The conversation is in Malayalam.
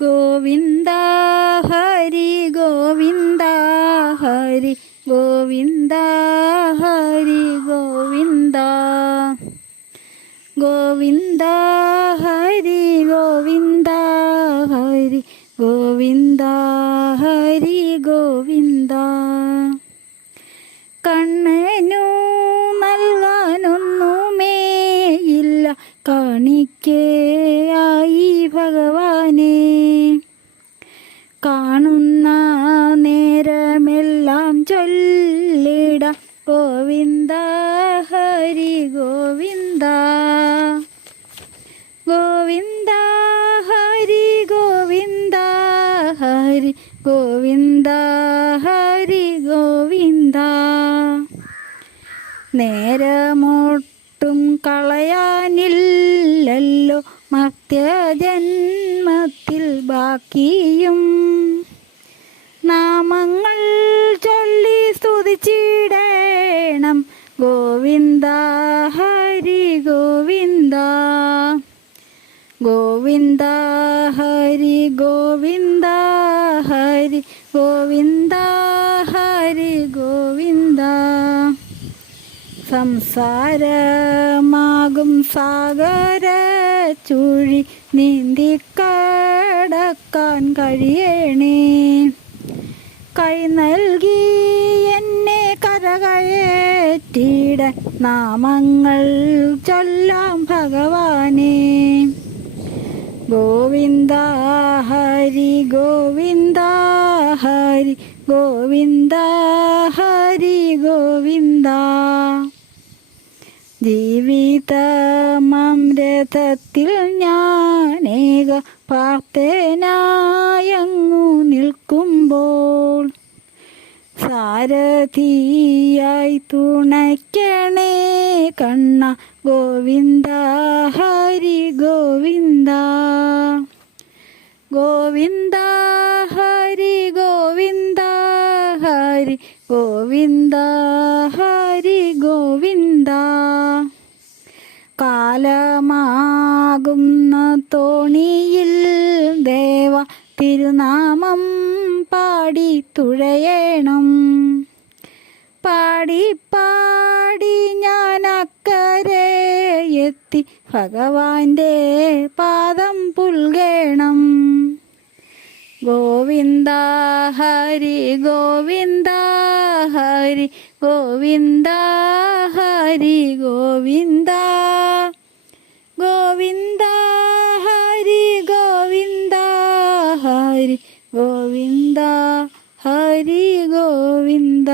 ഗോവിന്ദ ഹരി ഗോവിന്ദ ഹരി ഗോവിന്ദ ഹരി ഗോവിന്ദ. ഗോവിന്ദ ഹരി ഗോവിന്ദ ഹരി ഗോവിന്ദ ഹരി ഗോവിന്ദ. കണ്ണനു നൽകാനൊന്നുമേയില്ല കാണിക്കയായി ചൊല്ലിട ഗോവിന്ദ ഹരി ഗോവിന്ദ. ഗോവിന്ദ ഹരി ഗോവിന്ദ ഹരി ഗോവിന്ദ ഹരി ഗോവിന്ദ. നേരമൊട്ടും കളയാനില്ലല്ലോ മർത്യജന്മത്തിൽ ബാക്കിയും നാമങ്ങൾ ചൊല്ലി സ്തുതിച്ചിടേണം ഗോവിന്ദ ഹരി ഗോവിന്ദ. ഗോവിന്ദ ഹരി ഗോവിന്ദ ഹരി ഗോവിന്ദ ഹരി ഗോവിന്ദ. സംസാരമാകും സാഗര ചുഴി നീന്തിക്കടക്കാൻ കഴിയണേ. കൈ നൽകി കരകയറ്റിട നാമങ്ങൾ ചൊല്ലാം ഭഗവാനെ. ഗോവിന്ദ ഹരി ഗോവിന്ദ ഹരി ഗോവിന്ദ ഹരി ഗോവിന്ദ. ജീവിതമൃതത്തിൽ ഞാനേക പാർത്തേനായങ്ങു നിൽക്കുമ്പോൾ സാരഥിയായി തുണയ്ക്കണേ കണ്ണ ഗോവിന്ദ ഹരി ഗോവിന്ദ. ഗോവിന്ദ ഹരി ഗോവിന്ദ ഹരി ഗോവിന്ദ ഹരി ഗോവിന്ദ. കാലമാകുന്ന തോണിയിൽ ദേവ തിരുനാമം തുഴയണം. പാടി പാടി ഞാൻ അക്കരെ എത്തി ഭഗവാന്റെ പാദം പുൽകേണം. ഗോവിന്ദ ഹരി ഗോവിന്ദ ഹരി ഗോവിന്ദ ഹരി ഗോവിന്ദ ഗോവിന്ദ ഹരി ഗോവിന്ദ ഹരി ഗോവിന്ദ ഹരി ഗോവിന്ദ